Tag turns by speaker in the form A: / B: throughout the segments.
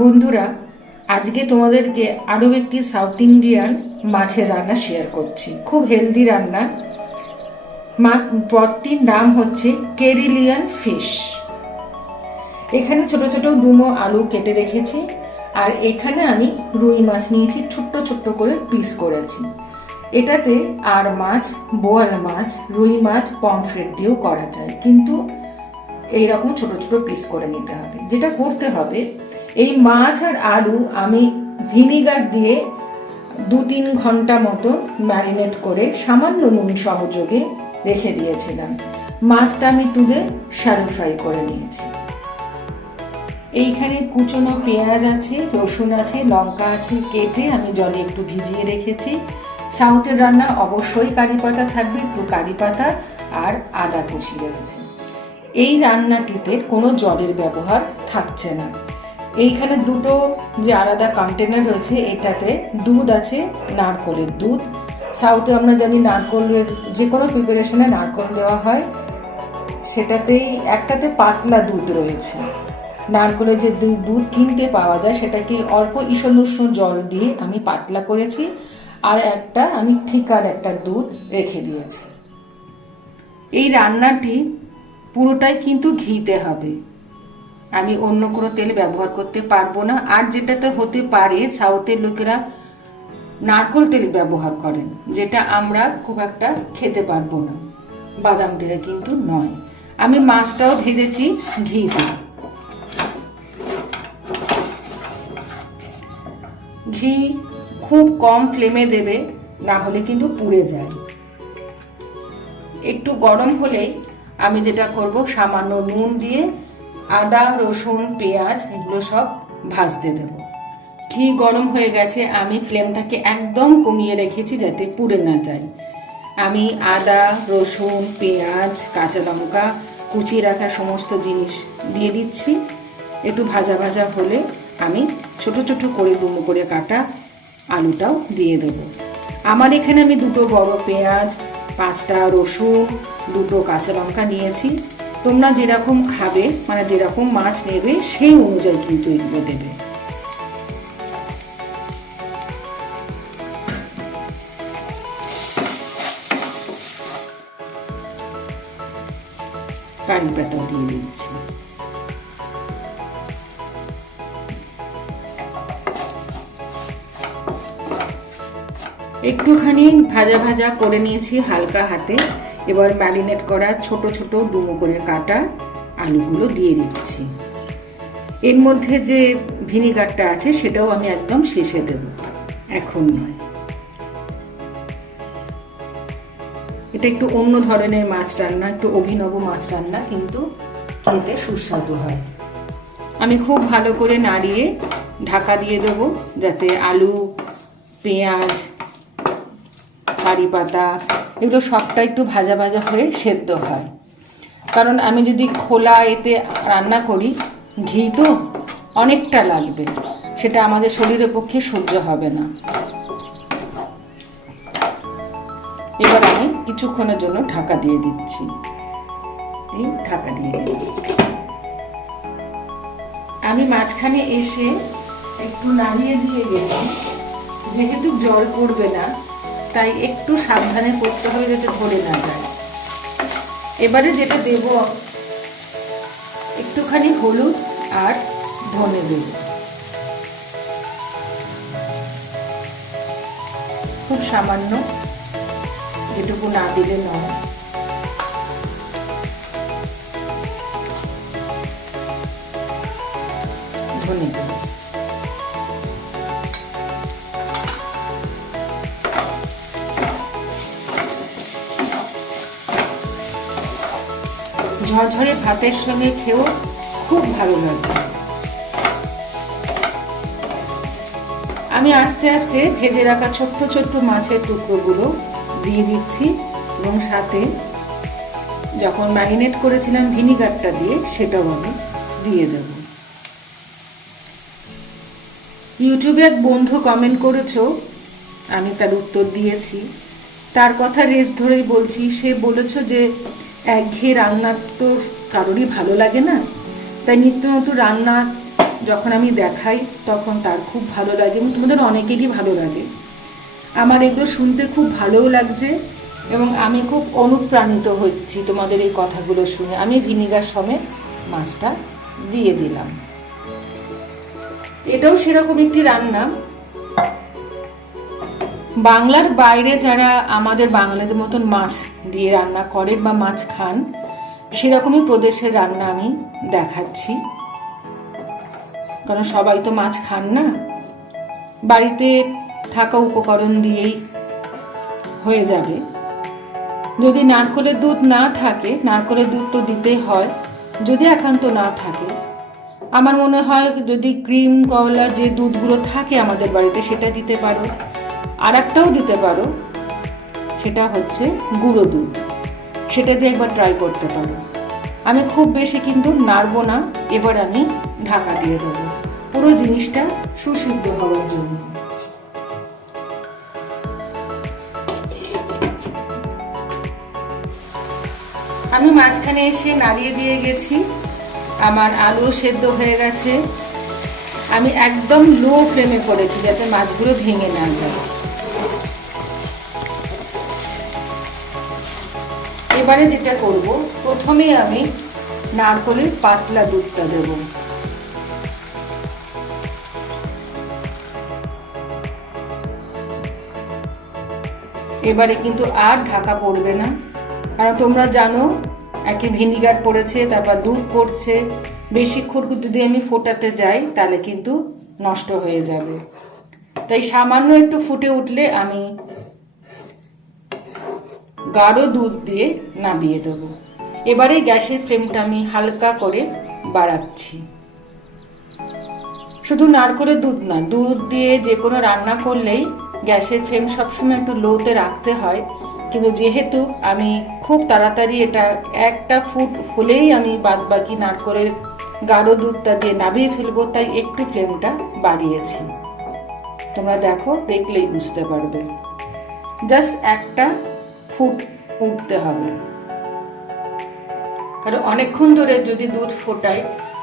A: বন্ধুরা, আজকে তোমাদেরকে আরও একটি সাউথ ইন্ডিয়ান মাছের রান্না শেয়ার করছি। খুব হেলদি রান্না। মা পদটির নাম হচ্ছে কেরিলিয়ান ফিশ এখানে ছোট ছোট ডুমো আলু কেটে রেখেছি, আর এখানে আমি রুই মাছ নিয়েছি, ছোট্ট ছোট্ট করে পিস করেছি। এটাতে আর মাছ, বোয়াল মাছ, রুই মাছ পমফ্রেট দিয়েও করা যায়। কিন্তু এইরকম ছোট ছোট পিস করে নিতে হবে। যেটা করতে হবে এই মাছ আর আলু আমি ভিনিগার দিয়ে দু তিন ঘণ্টা মতো ম্যারিনেট করে সামান্য নুন সহযোগে রেখে দিয়েছিলাম। মাছটা আমি তুলে শ্যালো ফ্রাই করে নিয়েছি। এইখানে কুচনো পেঁয়াজ আছে, রসুন আছে, লঙ্কা আছে, কেটে আমি জলে একটু ভিজিয়ে রেখেছি। সাউথের রান্না অবশ্যই কারি পাতা থাকবে, একটু কারি পাতা আর আদা কুচি রয়েছে। এই রান্নাটিতে কোনো জলের ব্যবহার থাকছে না। এইখানে দুটো যে আলাদা কন্টেনার রয়েছে, এটাতে দুধ আছে, নারকলের দুধ। সাউথে আমরা জানি নারকলের যে কোনো প্রিপারেশনে নারকল দেওয়া হয়। সেটাতেই একটাতে পাতলা দুধ রয়েছে। নারকলের যে দুধ কিনতে পাওয়া যায়, সেটাকে অল্প ঈষণ উষ্ণ জল দিয়ে আমি পাতলা করেছি। আর একটা আমি থিকার একটা দুধ রেখে দিয়েছি। এই রান্নাটি পুরোটাই কিন্তু ঘিতে হবে। আমি অন্য কোনো তেল ব্যবহার করতে পারব না। আর যেটাতে হতে পারে, সাউথের লোকেরা নারকল তেল ব্যবহার করেন, যেটা আমরা খুব একটা খেতে পারব না। বাদাম তেলে কিন্তু নয়। আমি মাছটাও ভেজেছি ঘিতে ঘি খুব কম ফ্লেমে দেবে, না হলে কিন্তু পুড়ে যায়। একটু গরম হলেই আমি যেটা করব, সামান্য নুন দিয়ে আদা, রসুন, পেঁয়াজ এগুলো সব ভাজতে দেব। ঘি গরম হয়ে গেছে, আমি ফ্লেমটাকে একদম কমিয়ে রেখেছি যাতে পুড়ে না যায়। আমি আদা, রসুন, পেঁয়াজ, কাঁচা লঙ্কা কুচিয়ে রাখা সমস্ত জিনিস দিয়ে দিচ্ছি। একটু ভাজা ভাজা হলে আমি ছোট ছোট করে ডুমো করে কাটা আলুটাও দিয়ে দেবো। আমার এখানে আমি দুটো বড় পেঁয়াজ, পাঁচটা রসুন, দুটো কাঁচা লঙ্কা নিয়েছি। তোমরা যেরকম খাবে মানে যেরকম মাছ নেবে, সেই অনুযায়ী কিন্তু এগুলো দেবে। কারি পাতাও দিয়ে দিচ্ছি। একটুখানি ভাজা ভাজা করে নিয়েছি হালকা হাতে। এবার ম্যারিনেট করা ছোট ছোট ডুমো করে কাটা আলুগুলো দিয়ে দিচ্ছি। এর মধ্যে যে ভিনিগারটা আছে সেটাও আমি একদম শেষে দেব। এখন নয়। এটা একটু অন্য ধরনের মাছ রান্না, একটু অভিনব মাছ রান্না, কিন্তু খেতে সুস্বাদু হয়। আমি খুব ভালো করে নাড়িয়ে ঢাকা দিয়ে দেবো যাতে আলু, পেঁয়াজ, কারি পাতা এগুলো সবটা একটু ভাজা ভাজা হয়ে সেদ্ধ হয়। কারণ আমি যদি খোলা এতে রান্না করি, ঘি তো অনেকটা লাগবে, সেটা আমাদের শরীরের পক্ষে সহ্য হবে না। এবার আমি কিছুক্ষণের জন্য ঢাকা দিয়ে দিচ্ছি। এই ঢাকা দিয়ে দিই আমি মাঝখানে এসে একটু নাড়িয়ে দিয়ে গেছি, যেহেতু জল পড়বে না তাই একটু সাবধানে করতে হবে যাতে ধরে না যায়। এবারে যেটা দেব, একটুখানি হলুদ আর ধনে দেব খুব সামান্য, যেটুকু না দিলে নয়। ঝরঝরে ভাতের সঙ্গে খেয়েও খুব ভালো লাগবে আমি আস্তে আস্তে ভেজে রাখা ছোট্ট ছোট্ট মাছের টুকরোগুলো দিয়ে দিচ্ছি এবং সাথে যখন ম্যারিনেট করেছিলাম ভিনিগারটা দিয়ে, সেটাও আমি দিয়ে দেব। ইউটিউবে এক বন্ধু কমেন্ট করেছ, আমি তার উত্তর দিয়েছি। তার কথা রেস ধরেই বলছি, সে বলেছ যে একঘেয়ে রান্না তো কারোরই ভালো লাগে না। তাই নিত্য নতুন রান্না যখন আমি দেখাই, তখন তার খুব ভালো লাগে এবং তোমাদের অনেকেরই ভালো লাগে। আমার এগুলো শুনতে খুব ভালোও লাগছে এবং আমি খুব অনুপ্রাণিত হচ্ছি তোমাদের এই কথাগুলো শুনে। আমি ভিনিগার সমেত মাছটা দিয়ে দিলাম। এটাও সেরকম একটি রান্না। বাংলার বাইরে যারা আমাদের বাঙালিদের মতন মাছ দিয়ে রান্না করেন বা মাছ খান, সেরকমই প্রদেশের রান্না আমি দেখাচ্ছি। কারণ সবাই তো মাছ খান না। বাড়িতে থাকা উপকরণ দিয়েই হয়ে যাবে। যদি নারকলের দুধ না থাকে, নারকলের দুধ তো দিতেই হয়, যদি একান্ত না থাকে। আমার মনে হয় যদি ক্রিম কলা যে দুধগুলো থাকে আমাদের বাড়িতে, সেটা দিতে পারো। আর একটাও দিতে পারো। সেটা হচ্ছে গুঁড়ো দুধ। সেটা দিয়ে একবার ট্রাই করতে পারো। আমি খুব বেশি কিন্তু নাড়বো না, এবার আমি ঢাকা দিয়ে দেবো। পুরো জিনিসটা সুসিদ্ধ হওয়ার জন্য। আমি মাঝখানে এসে নাড়িয়ে দিয়ে গেছি। আমার আলু সেদ্ধ হয়ে গেছে। আমি একদম লো ফ্লেমে করেছি যাতে মাছগুলো ভেঙে না যায়। এবারে যেটা করব, প্রথমে আমি নারকলের পাতলা দুধটা দেব। এবারে কিন্তু আর ঢাকা পড়বে না। কারণ তোমরা জানো একে ভিনিগার পড়েছে, তারপর দুধ পড়ছে। বেশিক্ষণ যদি আমি ফোটাতে যাই, তাহলে কিন্তু নষ্ট হয়ে যাবে। তাই সামান্য একটু ফুটে উঠলে আমি গাঢ় দুধ দিয়ে নামিয়ে দেবো। এবারে গ্যাসের ফ্লেমটা আমি হালকা করে বাড়াচ্ছি। শুধু নারকলের দুধ না, দুধ দিয়ে যে কোনো রান্না করলেই গ্যাসের ফ্লেম সবসময় একটু লোতে রাখতে হয়। কিন্তু যেহেতু আমি খুব তাড়াতাড়ি এটা একটা ফুট হলেই আমি বাদ বাকি নারকলের গাঢ় দুধটা দিয়ে নামিয়ে ফেলব, তাই একটু ফ্লেমটা বাড়িয়েছি। তোমরা দেখো, দেখলেই বুঝতে পারবে। জাস্ট একটা ফুট উঠতে হবে। কারণ অনেকক্ষণ ধরে যদি দুধ ফোটাই,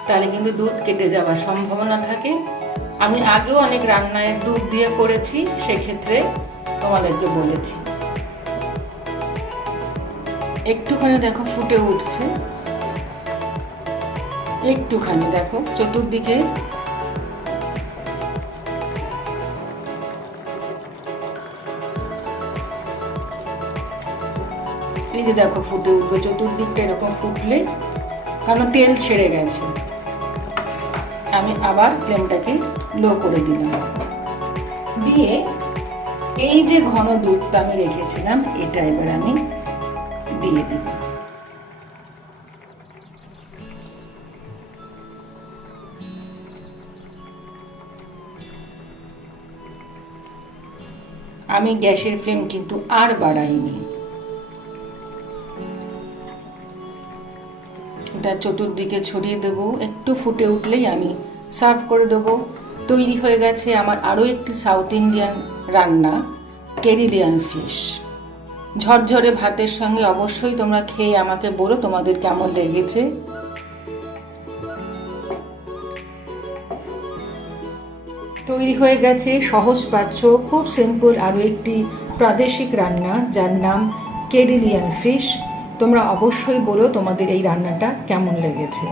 A: তাহলে কিন্তু দুধ কেটে যাওয়ার সম্ভাবনা থাকে। আমি আগেও অনেক রান্নায় দুধ দিয়ে করেছি, সেক্ষেত্রে তোমাদেরকে বলেছি। একটুখানি দেখো ফুটে উঠছে। একটুখানি দেখো, চতুর্দিকে এই যে দেখো ফুটে উঠবে, চতুর্দিকটা এরকম ফুটলে কারণ তেল ছেড়ে গেছে। আমি আবার ফ্লেমটাকে লো করে দিলাম। দিয়ে এই যে ঘন দুধটা আমি রেখেছিলাম, এটা এবার আমি দিয়ে দিই আমি গ্যাসের ফ্লেম কিন্তু আর বাড়াইনি। এটা চতুর্দিকে ছড়িয়ে দেবো। একটু ফুটে উঠলেই আমি সার্ভ করে দেবো। তৈরি হয়ে গেছে আমার আরও একটি সাউথ ইন্ডিয়ান রান্না, কেরিবিয়ান ফিশ। ঝরঝরে ভাতের সঙ্গে অবশ্যই তোমরা খেয়ে আমাকে বলো তোমাদের কেমন লেগেছে। তৈরি হয়ে গেছে সহজ পাচ্ছ খুব সিম্পল আরও একটি প্রাদেশিক রান্না, যার নাম কেরিলিয়ান ফিশ। তোমরা অবশ্যই বলো তোমাদের এই রান্নাটা কেমন লেগেছে।